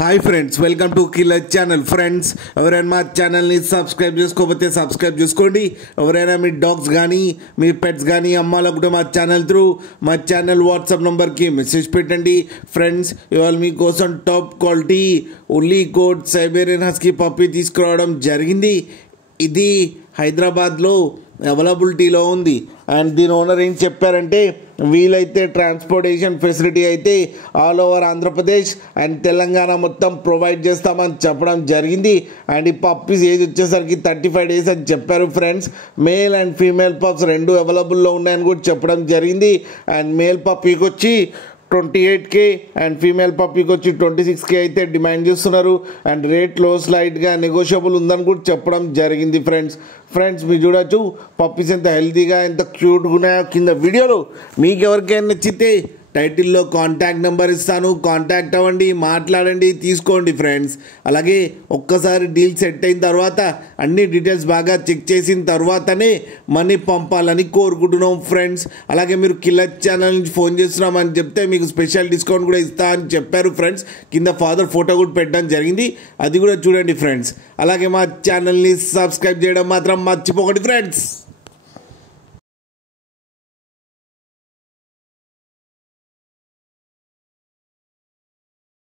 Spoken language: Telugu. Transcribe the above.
Hi friends, welcome to killer channel. Friends, ఎవరైనా మా ఛానల్ని సబ్స్క్రైబ్ చేసుకోకపోతే సబ్స్క్రైబ్ చేసుకోండి. ఎవరైనా మీ డాగ్స్ కానీ మీ పెట్స్ కానీ అమ్మాలనుకుంటే మా ఛానల్ త్రూ మా ఛానల్ వాట్సాప్ నెంబర్కి మెసేజ్ పెట్టండి. ఫ్రెండ్స్, ఇవాళ మీకోసం top quality woolly coat Siberian husky puppy తీసుకురావడం జరిగింది. ఇది హైదరాబాద్లో అవైలబిలిటీలో ఉంది. అండ్ దీని ఓనర్ ఏం చెప్పారంటే, వీలైతే ట్రాన్స్పోర్టేషన్ ఫెసిలిటీ అయితే all over Andhra Pradesh and Telangana మొత్తం ప్రొవైడ్ చేస్తామని చెప్పడం జరిగింది. అండ్ ఈ పప్పీస్ ఏజ్ వచ్చేసరికి 35 days అని చెప్పారు. Friends, male and female pups రెండు అవైలబుల్లో ఉన్నాయని కూడా చెప్పడం జరిగింది. అండ్ మేల్ పప్పీకి వచ్చి 28K అండ్ ఫీమేల్ పప్పీకి వచ్చి 26K అయితే డిమాండ్ చేస్తున్నారు. అండ్ రేట్లో స్లైట్గా నెగోషియబుల్ ఉందని కూడా చెప్పడం జరిగింది. ఫ్రెండ్స్ మీరు చూడొచ్చు పప్పీస్ ఎంత హెల్తీగా ఎంత క్యూట్గా ఉన్నాయో. కింద వీడియోలో మీకు ఎవరికైనా నచ్చితే టైటిల్లో కాంటాక్ట్ నెంబర్ ఇస్తాను, కాంటాక్ట్ అవ్వండి, మాట్లాడండి, తీసుకోండి. ఫ్రెండ్స్, అలాగే ఒక్కసారి డీల్ సెట్ అయిన తర్వాత అన్ని డీటెయిల్స్ బాగా చెక్ చేసిన తర్వాతనే మనీ పంపాలని కోరుకుంటున్నాం. ఫ్రెండ్స్, అలాగే మీరు కిల్లర్ ఛానల్ నుంచి ఫోన్ చేస్తున్నామని చెప్తే మీకు స్పెషల్ డిస్కౌంట్ కూడా ఇస్తా అని చెప్పారు. ఫ్రెండ్స్, కింద ఫాదర్ ఫోటో కూడా పెట్టడం జరిగింది, అది కూడా చూడండి. ఫ్రెండ్స్, అలాగే మా ఛానల్ని సబ్స్క్రైబ్ చేయడం మాత్రం మర్చిపోకండి. ఫ్రెండ్స్.